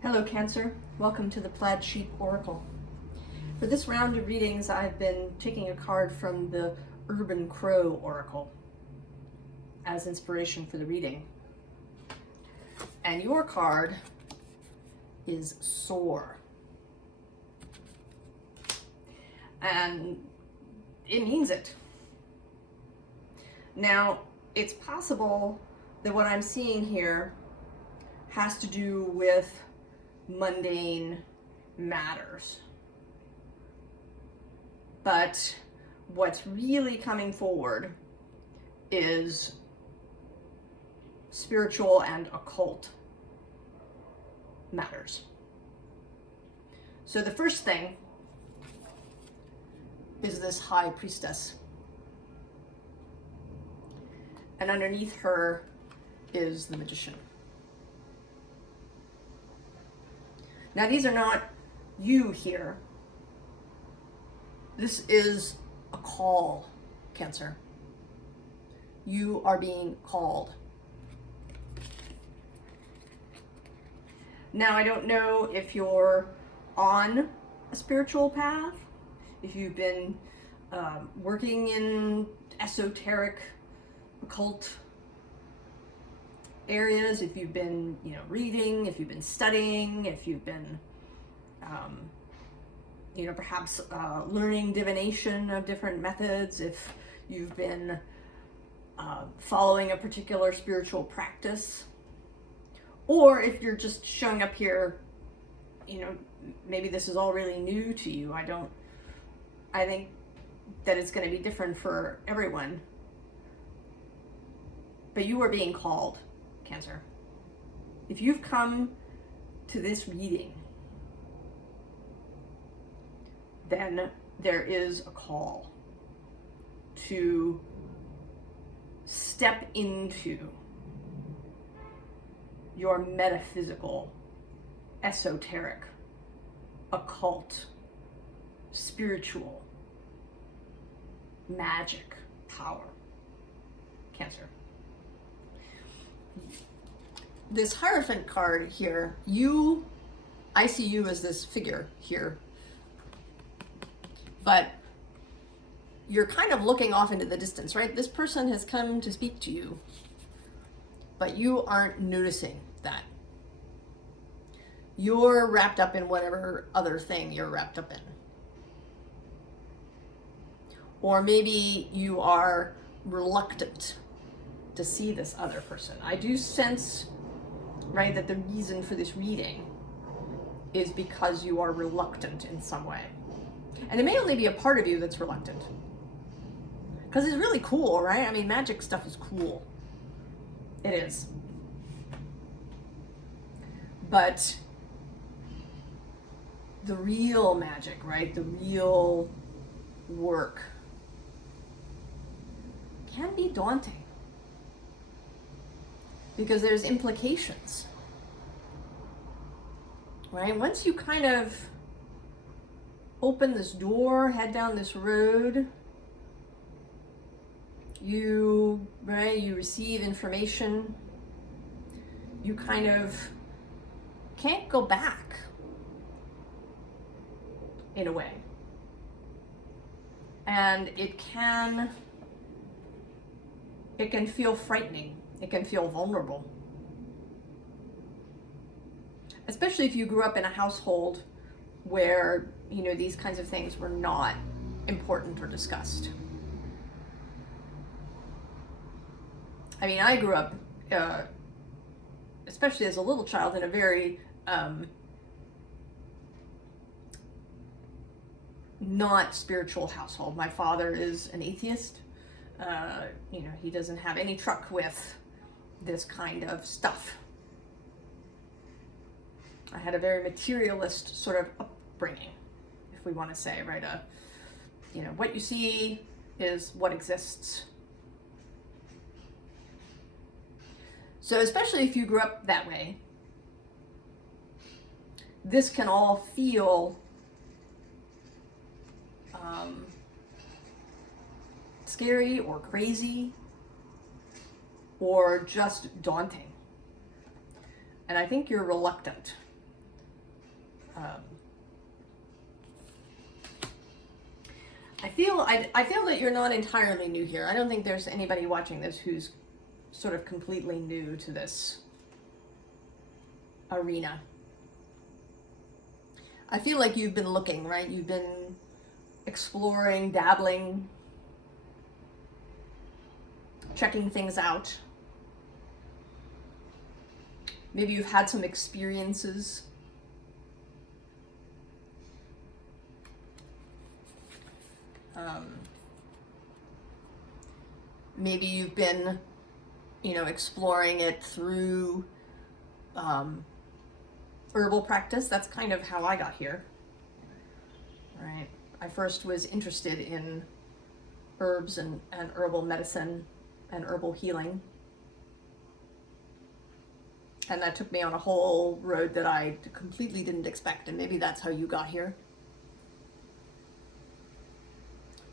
Hello Cancer, welcome to the Plaid Sheep Oracle. For this round of readings, I've been taking a card from the Urban Crow Oracle as inspiration for the reading. And your card is Soar. And it means it. Now, it's possible that what I'm seeing here has to do with mundane matters. But what's really coming forward is spiritual and occult matters. So the first thing is this High Priestess. And underneath her is the Magician. Now, these are not you here. This is a call, Cancer. You are being called. Now, I don't know if you're on a spiritual path, if you've been working in esoteric, occult areas, if you've been, reading, if you've been studying, if you've been, perhaps learning divination of different methods, if you've been following a particular spiritual practice, or if you're just showing up here, maybe this is all really new to you. I think that it's going to be different for everyone. But you are being called, Cancer. If you've come to this reading, then there is a call to step into your metaphysical, esoteric, occult, spiritual, magic power, Cancer. This Hierophant card here, I see you as this figure here, but you're kind of looking off into the distance, right? This person has come to speak to you, but you aren't noticing that. You're wrapped up in whatever other thing you're wrapped up in. Or maybe you are reluctant to see this other person. I do sense, right, that the reason for this reading is because you are reluctant in some way. And it may only be a part of you that's reluctant. Because it's really cool, right? I mean, magic stuff is cool. It is. But the real magic, right, the real work can be daunting. Because there's implications, right? Once you kind of open this door, head down this road, you receive information, you kind of can't go back in a way. And it can feel frightening. It can feel vulnerable. Especially if you grew up in a household where, these kinds of things were not important or discussed. I mean, I grew up, especially as a little child, in a very not spiritual household. My father is an atheist. He doesn't have any truck with this kind of stuff. I had a very materialist sort of upbringing, if we want to say, right? What you see is what exists. So especially if you grew up that way, this can all feel scary or crazy or just daunting. And I think you're reluctant I feel that you're not entirely new here. I don't think there's anybody watching this who's sort of completely new to this arena. I feel like you've been looking, right? You've been exploring, dabbling, checking things out. Maybe you've had some experiences. Maybe you've been, exploring it through herbal practice. That's kind of how I got here. Right. I first was interested in herbs and herbal medicine and herbal healing. And that took me on a whole road that I completely didn't expect. And maybe that's how you got here.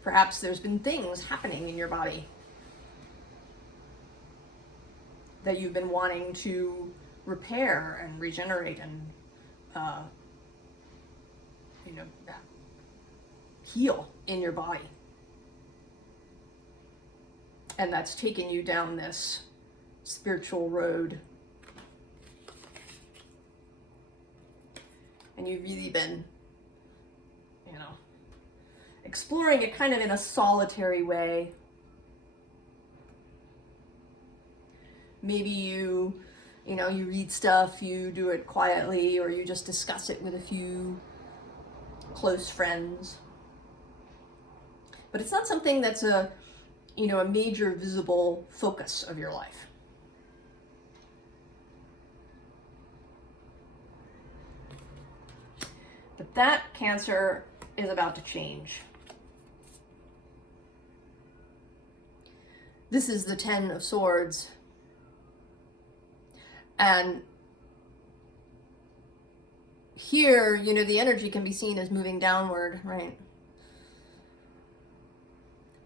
Perhaps there's been things happening in your body that you've been wanting to repair and regenerate and, heal in your body. And that's taken you down this spiritual road. And you've really been, exploring it kind of in a solitary way. Maybe you read stuff, you do it quietly, or you just discuss it with a few close friends. But it's not something that's a major visible focus of your life. But that, Cancer, is about to change. This is the 10 of Swords. And here, the energy can be seen as moving downward, right?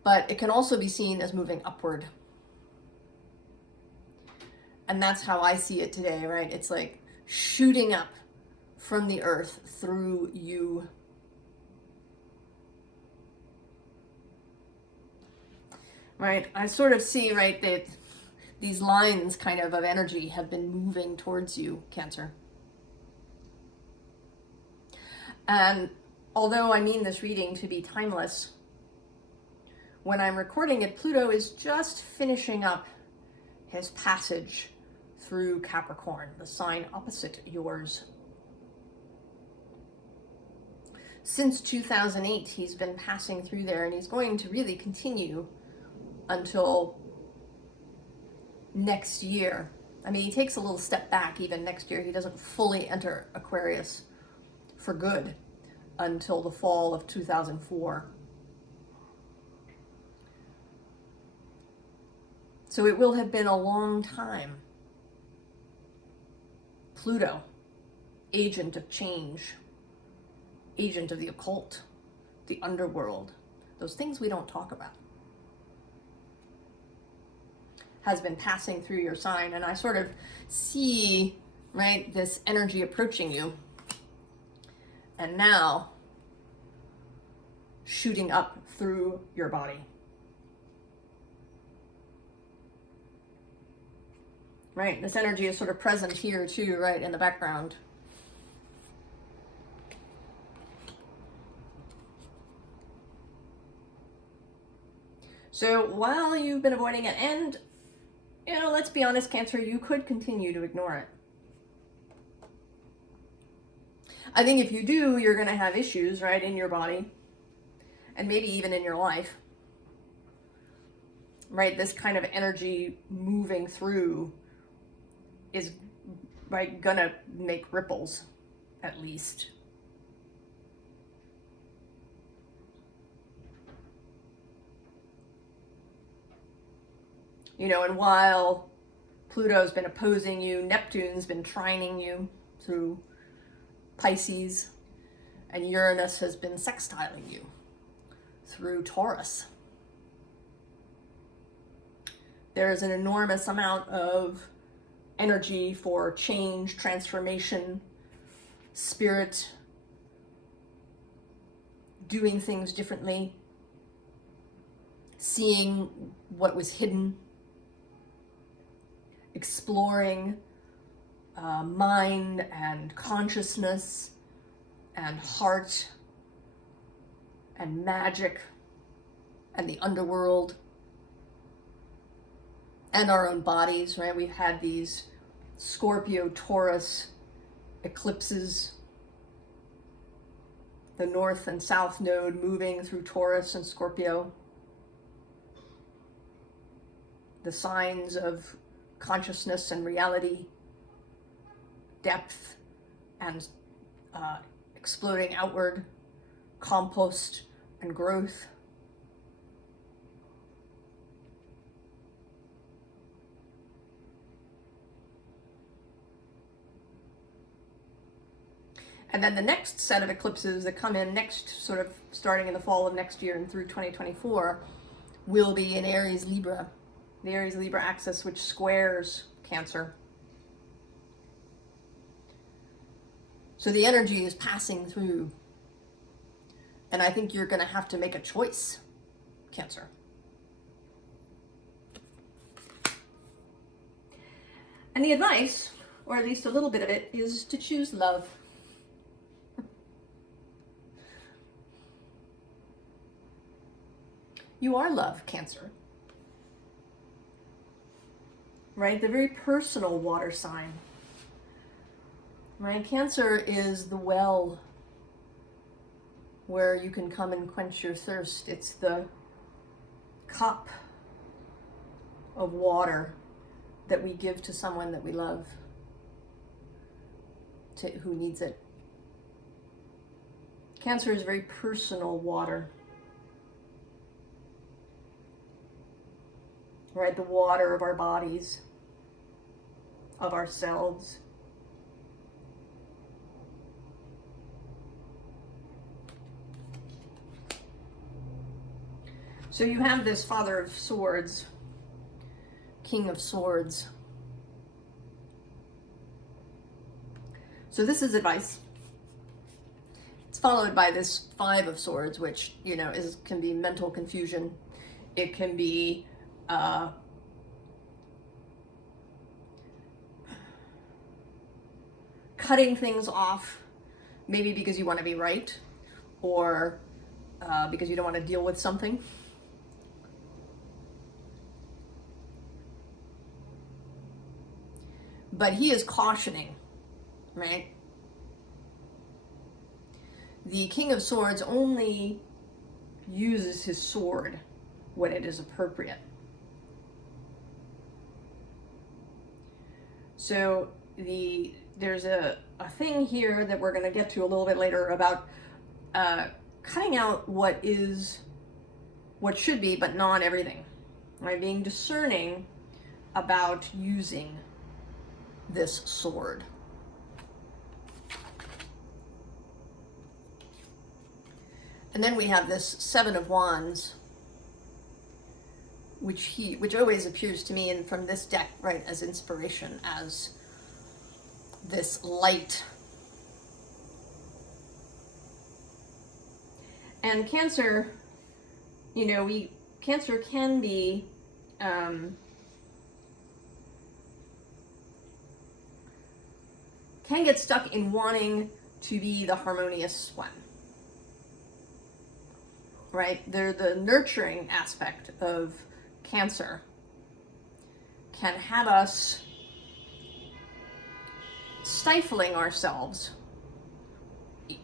But it can also be seen as moving upward. And that's how I see it today, right? It's like shooting up from the earth through you. Right? I sort of see, right, that these lines kind of energy have been moving towards you, Cancer. And although I mean this reading to be timeless, when I'm recording it, Pluto is just finishing up his passage through Capricorn, the sign opposite yours. Since 2008, he's been passing through there, and he's going to really continue until next year. I mean, he takes a little step back even next year. He doesn't fully enter Aquarius for good until the fall of 2004. So it will have been a long time. Pluto, agent of change, agent of the occult, the underworld, those things we don't talk about, has been passing through your sign. And I sort of see, right, this energy approaching you, and now shooting up through your body. Right, this energy is sort of present here too, right, in the background. So while you've been avoiding it, and, let's be honest, Cancer, you could continue to ignore it. I think if you do, you're going to have issues, right, in your body, and maybe even in your life. Right, this kind of energy moving through is, right, gonna make ripples, at least. And while Pluto's been opposing you, Neptune's been trining you through Pisces, and Uranus has been sextiling you through Taurus. There's an enormous amount of energy for change, transformation, spirit doing things differently, seeing what was hidden, exploring mind and consciousness and heart and magic and the underworld and our own bodies, right? We've had these Scorpio, Taurus eclipses, the North and South node moving through Taurus and Scorpio, the signs of consciousness and reality, depth and exploding outward, compost and growth. And then the next set of eclipses that come in next, sort of starting in the fall of next year and through 2024, will be in Aries Libra, the Aries Libra axis, which squares Cancer. So the energy is passing through. And I think you're going to have to make a choice, Cancer. And the advice, or at least a little bit of it, is to choose love. You are love, Cancer. Right? The very personal water sign. Right? Cancer is the well where you can come and quench your thirst. It's the cup of water that we give to someone that we love, who needs it. Cancer is very personal water. Right? The water of our bodies, of ourselves. So you have this Father of Swords, King of Swords. So this is advice. It's followed by this Five of Swords, which, you know, can be mental confusion. It can be cutting things off, maybe because you want to be right, or because you don't want to deal with something. But he is cautioning, right? The King of Swords only uses his sword when it is appropriate. So there's a thing here that we're going to get to a little bit later about cutting out what should be, but not everything, right? Being discerning about using this sword. And then we have this Seven of Wands, which always appears to me, and from this deck, right, as inspiration, as this light. And Cancer, you know, Cancer can be can get stuck in wanting to be the harmonious one, right? The nurturing aspect of Cancer can have us stifling ourselves,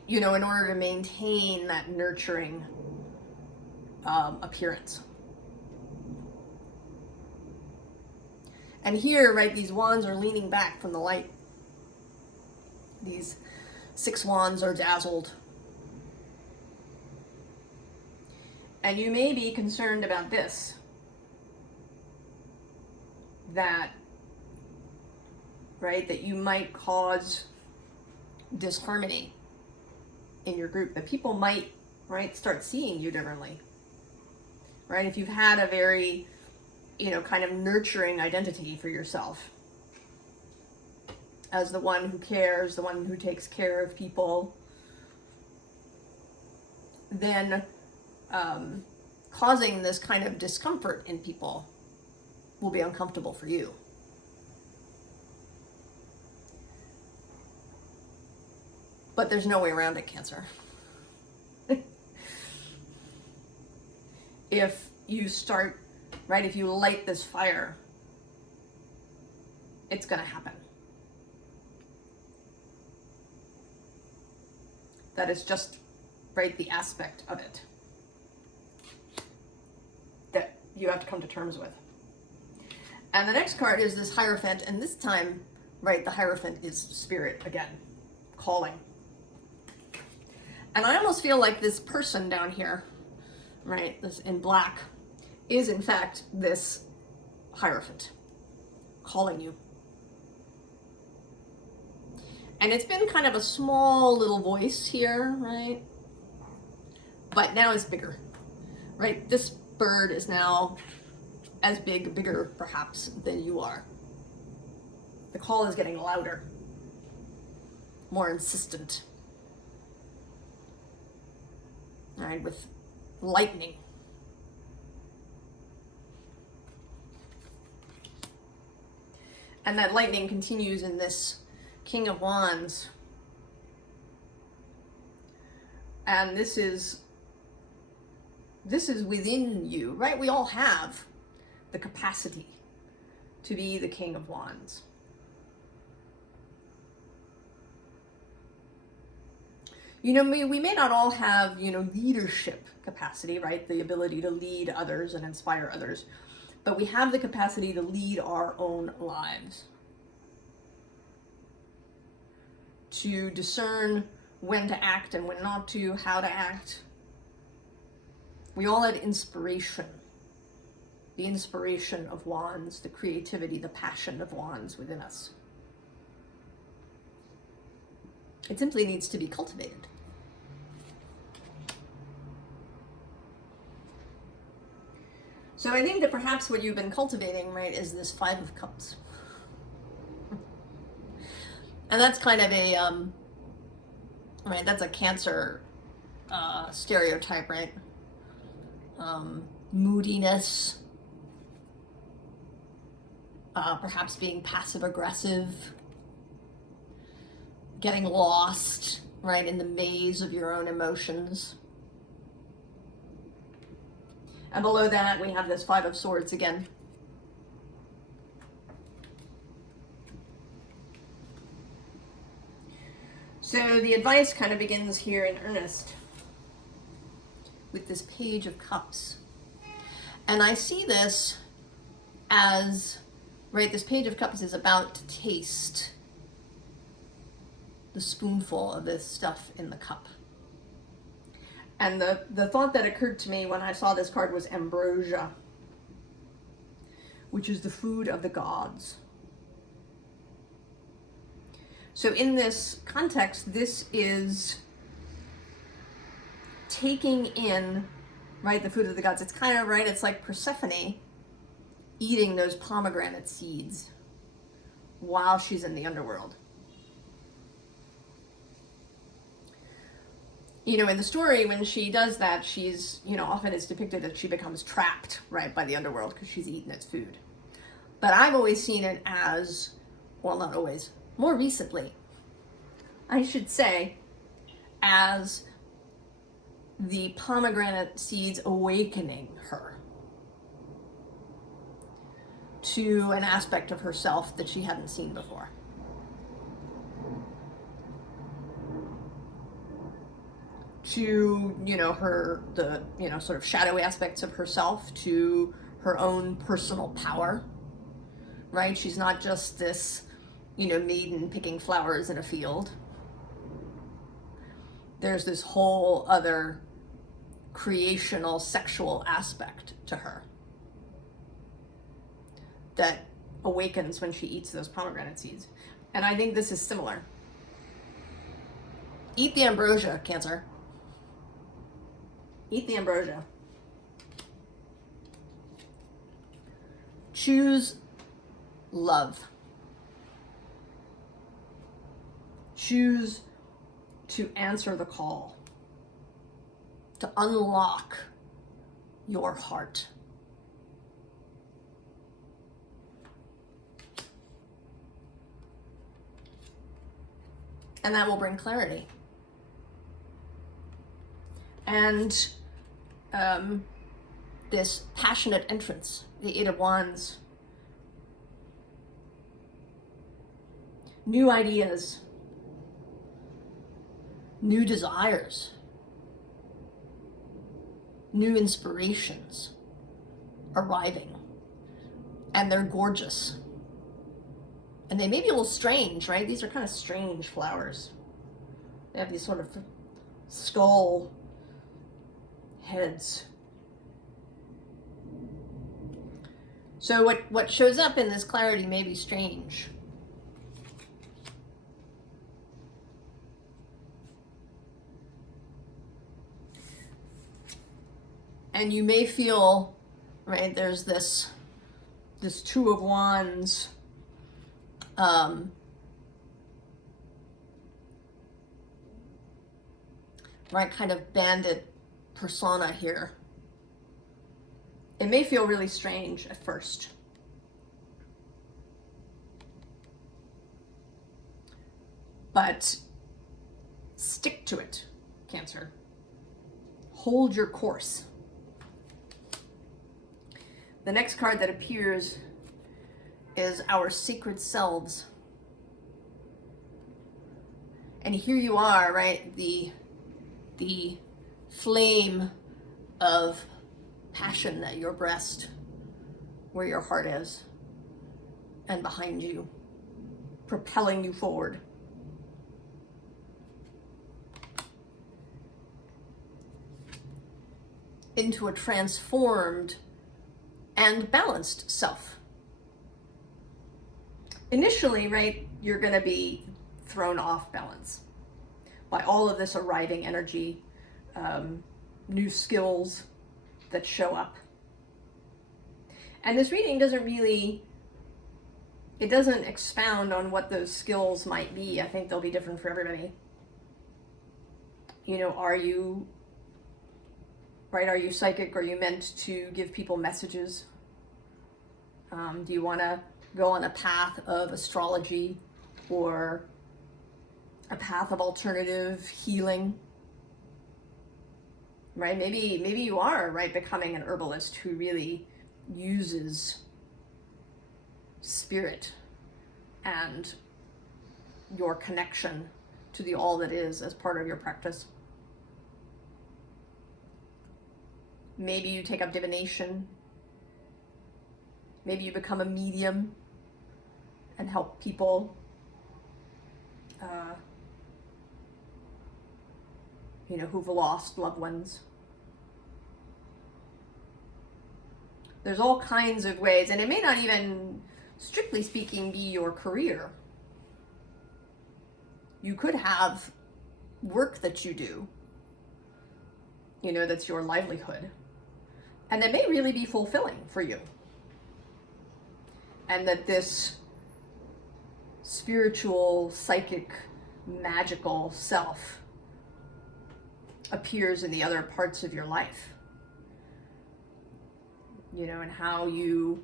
you know, in order to maintain that nurturing appearance. And here, right, these wands are leaning back from the light. These 6 wands are dazzled. And you may be concerned about this, that you might cause disharmony in your group, that people might, right, start seeing you differently, right? If you've had a very, you know, kind of nurturing identity for yourself as the one who cares, the one who takes care of people, then causing this kind of discomfort in people will be uncomfortable for you. But there's no way around it, Cancer. If you start, right, if you light this fire, it's going to happen. That is just, right, the aspect of it that you have to come to terms with. And the next card is this Hierophant, and this time, right, the Hierophant is spirit again, calling. And I almost feel like this person down here, right, this in black, is in fact this Hierophant calling you. And it's been kind of a small little voice here, right? But now it's bigger, right? This bird is now as bigger perhaps than you are. The call is getting louder, more insistent, right? With lightning. And that lightning continues in this King of Wands. And this is within you, right? We all have the capacity to be the King of Wands. You know, we may not all have, you know, leadership capacity, right? The ability to lead others and inspire others, but we have the capacity to lead our own lives. To discern when to act and when not to, how to act. We all have inspiration. The inspiration of Wands, the creativity, the passion of Wands within us. It simply needs to be cultivated. So I think that perhaps what you've been cultivating, right, is this Five of Cups. And that's kind of a, right, that's a Cancer stereotype, right? Moodiness, perhaps being passive aggressive, getting lost, right, in the maze of your own emotions. And below that, we have this Five of Swords again. So the advice kind of begins here in earnest with this Page of Cups. And I see this as, right, this Page of Cups is about to taste the spoonful of this stuff in the cup. And the thought that occurred to me when I saw this card was ambrosia, which is the food of the gods. So in this context, this is taking in, right, the food of the gods. It's kind of, right, it's like Persephone eating those pomegranate seeds while she's in the underworld. You know, in the story, when she does that, she's, you know, often it's depicted that she becomes trapped, right, by the underworld because she's eaten its food. But I've always seen it as, well, not always, more recently, I should say, as the pomegranate seeds awakening her to an aspect of herself that she hadn't seen before. To, you know, sort of shadowy aspects of herself, to her own personal power, right? She's not just this, you know, maiden picking flowers in a field. There's this whole other creational, sexual aspect to her that awakens when she eats those pomegranate seeds. And I think this is similar. Eat the ambrosia, Cancer. Eat the ambrosia. Choose love. Choose to answer the call. to unlock your heart. And that will bring clarity. And this passionate entrance, the Eight of Wands, new ideas, new desires, new inspirations arriving. And they're gorgeous. And they may be a little strange, right? These are kind of strange flowers. They have these sort of skull heads. So what shows up in this clarity may be strange. And you may feel, right, there's this Two of Wands, right, kind of bandit persona here. It may feel really strange at first. But stick to it, Cancer. Hold your course. The next card that appears is our sacred selves. And here you are, right? The flame of passion at your breast, where your heart is, and behind you, propelling you forward. Into a transformed and balanced self. Initially, right, you're going to be thrown off balance by all of this arriving energy, new skills that show up. And this reading doesn't expound on what those skills might be. I think they'll be different for everybody. You know, are you psychic? Are you meant to give people messages? Do you want to go on a path of astrology or a path of alternative healing? Right? Maybe you are, right, becoming an herbalist who really uses spirit and your connection to the all that is as part of your practice. Maybe you take up divination. Maybe you become a medium and help people who've lost loved ones. There's all kinds of ways, and it may not even, strictly speaking, be your career. You could have work that you do, that's your livelihood. And that may really be fulfilling for you. And that this spiritual, psychic, magical self appears in the other parts of your life. And how you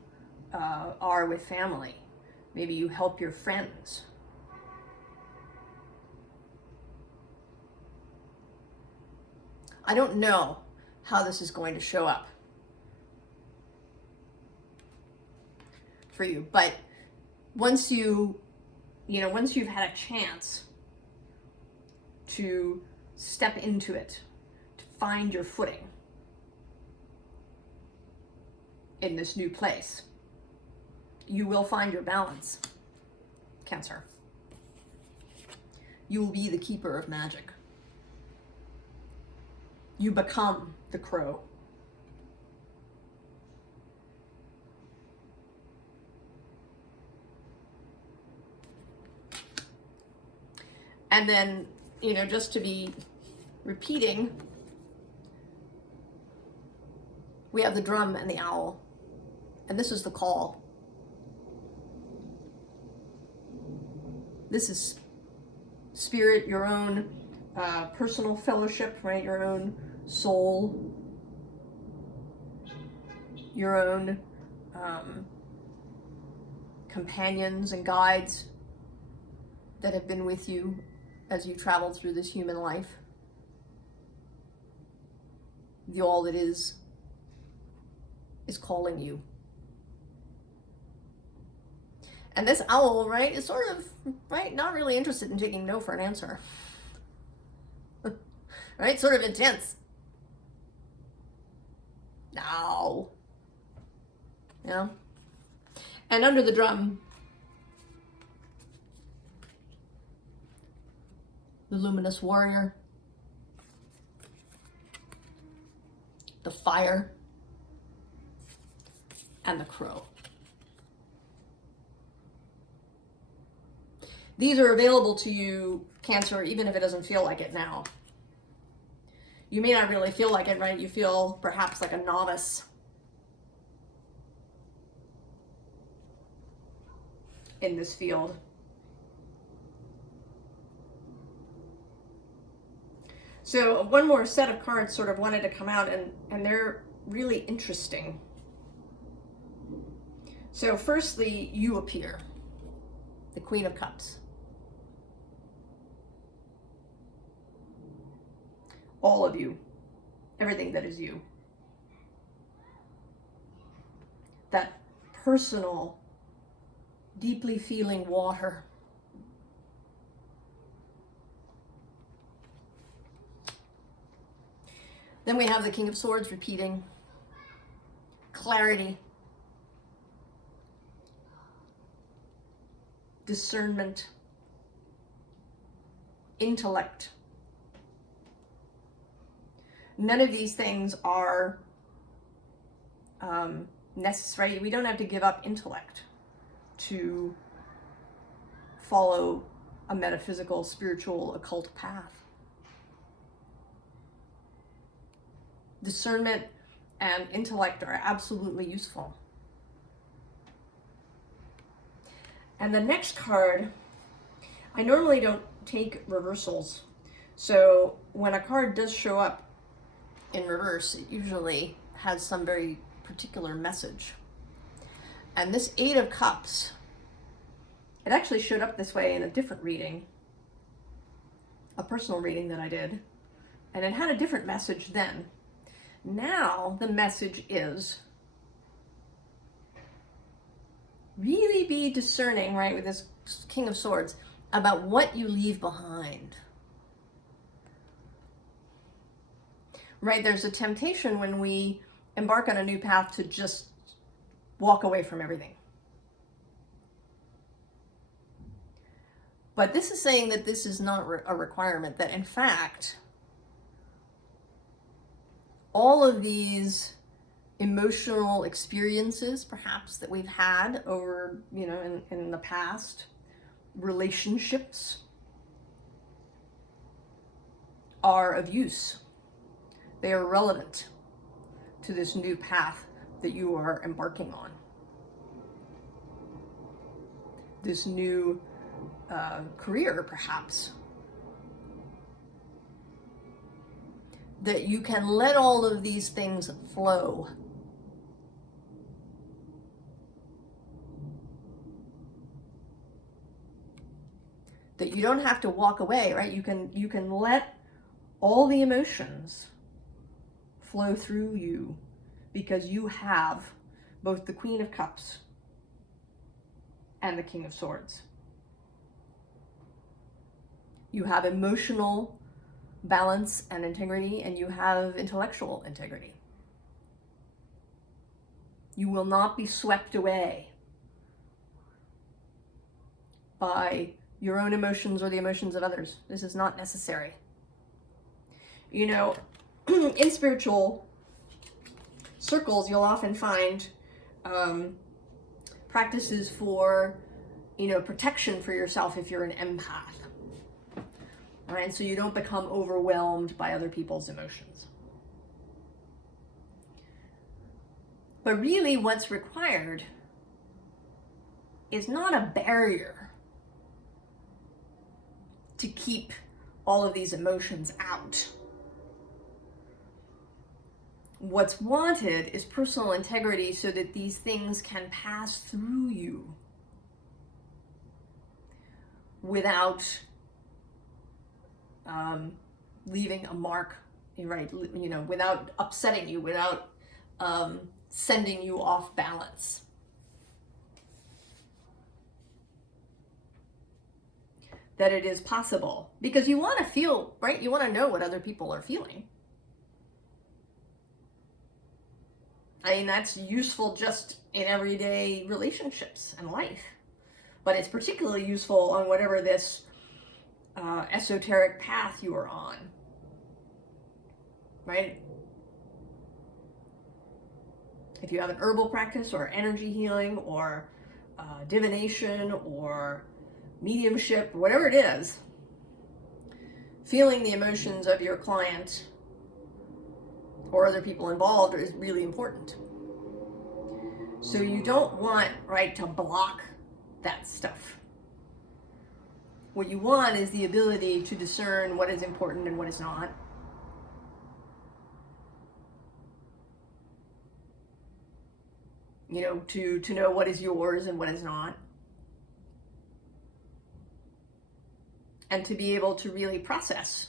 are with family. Maybe you help your friends. I don't know how this is going to show up for you, but once you've had a chance to step into it, to find your footing in this new place, you will find your balance, Cancer. You will be the keeper of magic. You become the crow. And then, just to be repeating, we have the drum and the owl. And this is the call. This is spirit, your own personal fellowship, right? Your own soul, your own companions and guides that have been with you as you traveled through this human life. The all that is calling you. And this owl, right, is sort of, right, not really interested in taking no for an answer. Right, sort of intense. No. Yeah. And under the drum, the luminous warrior, the fire, and the crow. These are available to you, Cancer, even if it doesn't feel like it now. You may not really feel like it, right? You feel perhaps like a novice in this field. So one more set of cards sort of wanted to come out, and they're really interesting. So firstly, you appear, the Queen of Cups. All of you, everything that is you. That personal, deeply feeling water. Then we have the King of Swords repeating. Clarity. Discernment. Intellect. None of these things are necessary. We don't have to give up intellect to follow a metaphysical, spiritual, occult path. Discernment and intellect are absolutely useful. And the next card, I normally don't take reversals. So when a card does show up in reverse, it usually has some very particular message. And this Eight of Cups, it actually showed up this way in a different reading, a personal reading that I did, and it had a different message then. Now the message is really be discerning, right, with this King of Swords, about what you leave behind. Right, there's a temptation when we embark on a new path to just walk away from everything. But this is saying that this is not a requirement, that in fact, all of these emotional experiences, perhaps, that we've had over, in the past, relationships, are of use. They are relevant to this new path that you are embarking on. This new career, perhaps. That you can let all of these things flow. That you don't have to walk away, right? You can let all the emotions flow through you, because you have both the Queen of Cups and the King of Swords. You have emotional balance and integrity, and you have intellectual integrity. You will not be swept away by your own emotions or the emotions of others. This is not necessary. In spiritual circles, you'll often find practices for, protection for yourself if you're an empath. Right? So you don't become overwhelmed by other people's emotions. But really what's required is not a barrier to keep all of these emotions out. What's wanted is personal integrity so that these things can pass through you without leaving a mark, right? You know, without upsetting you, without sending you off balance. That it is possible, because you want to feel, right? You want to know what other people are feeling. I mean, that's useful just in everyday relationships and life, but it's particularly useful on whatever this esoteric path you are on, right? If you have an herbal practice or energy healing or divination or mediumship, whatever it is, feeling the emotions of your client or other people involved is really important. So you don't want, right, to block that stuff. What you want is the ability to discern what is important and what is not. You know, to know what is yours and what is not. And to be able to really process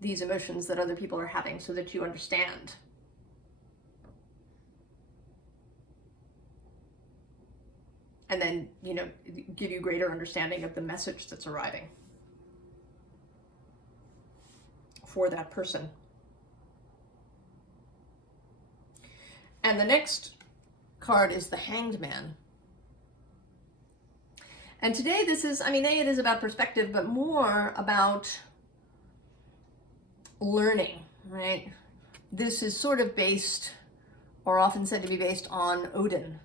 these emotions that other people are having so that you understand. And then, you know, give you greater understanding of the message that's arriving for that person. And the next card is the Hanged Man. And today this is, I mean, it is about perspective, but more about learning, right? This is sort of based, or often said to be based on Odin,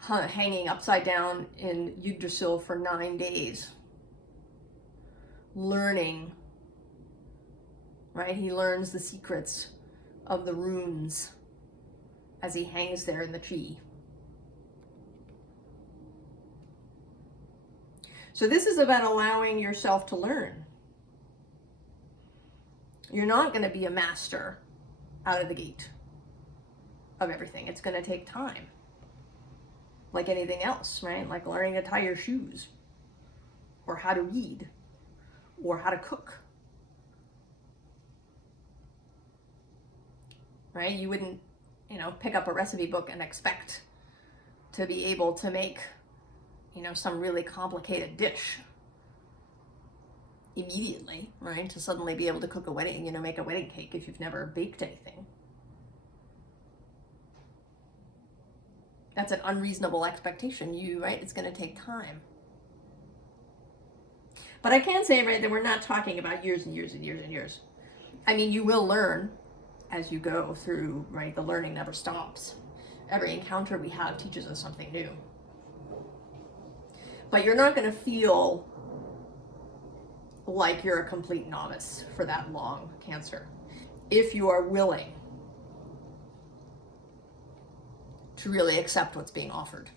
hanging upside down in Yggdrasil for 9 days. Learning, right? He learns the secrets of the runes as he hangs there in the tree. So this is about allowing yourself to learn. You're not going to be a master out of the gate of everything. It's going to take time. Like anything else, right? Like learning to tie your shoes, or how to read, or how to cook. Right? You wouldn't, you know, pick up a recipe book and expect to be able to make, you know, some really complicated dish immediately, right? To suddenly be able to cook a wedding, you know, make a wedding cake if you've never baked anything. That's an unreasonable expectation. Right? It's going to take time. But I can say, right, that we're not talking about years and years and years and years. I mean, you will learn as you go through, right? The learning never stops. Every encounter we have teaches us something new. But you're not going to feel like you're a complete novice for that long, Cancer, if you are willing to really accept what's being offered.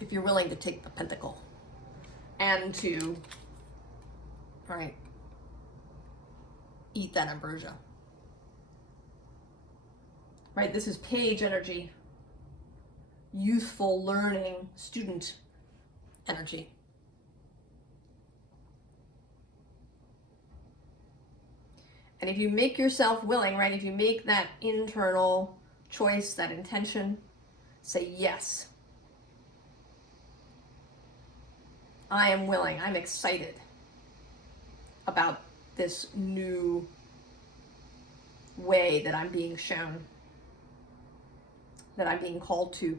If you're willing to take the pentacle and to, right, eat that ambrosia. Right, this is page energy, youthful, learning, student energy. And if you make yourself willing, right, if you make that internal choice, that intention, say, yes, I am willing, I'm excited about this new way that I'm being shown, that I'm being called to.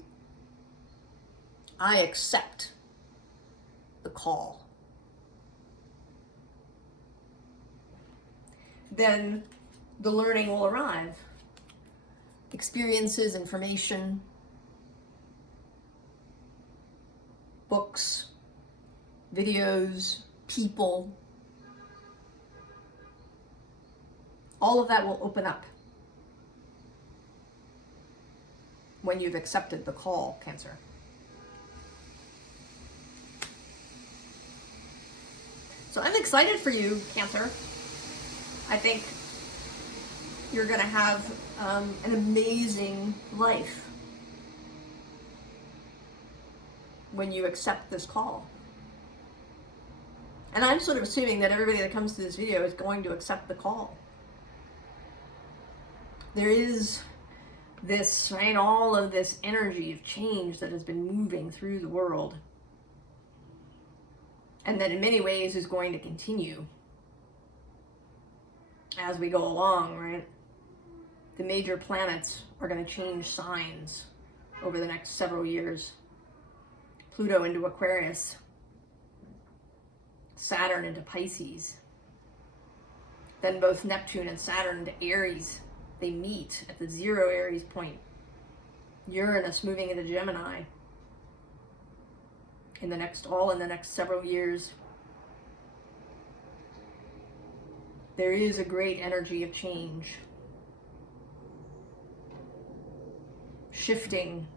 I accept the call. Then the learning will arrive. Experiences, information, books, videos, people, all of that will open up when you've accepted the call, Cancer. So I'm excited for you, Cancer. I think you're going to have an amazing life when you accept this call. And I'm sort of assuming that everybody that comes to this video is going to accept the call. There is this, right, all of this energy of change that has been moving through the world, and that in many ways is going to continue as we go along, right? The major planets are going to change signs over the next several years. Pluto into Aquarius, Saturn into Pisces, then both Neptune and Saturn into Aries. They meet at the 0 Aries point. Uranus moving into Gemini in the next several years. There is a great energy of change, shifting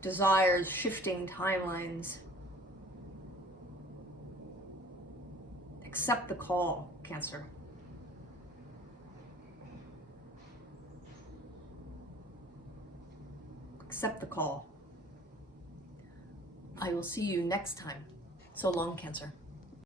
desires, shifting timelines. Accept the call, Cancer. Accept the call. I will see you next time. So long, Cancer.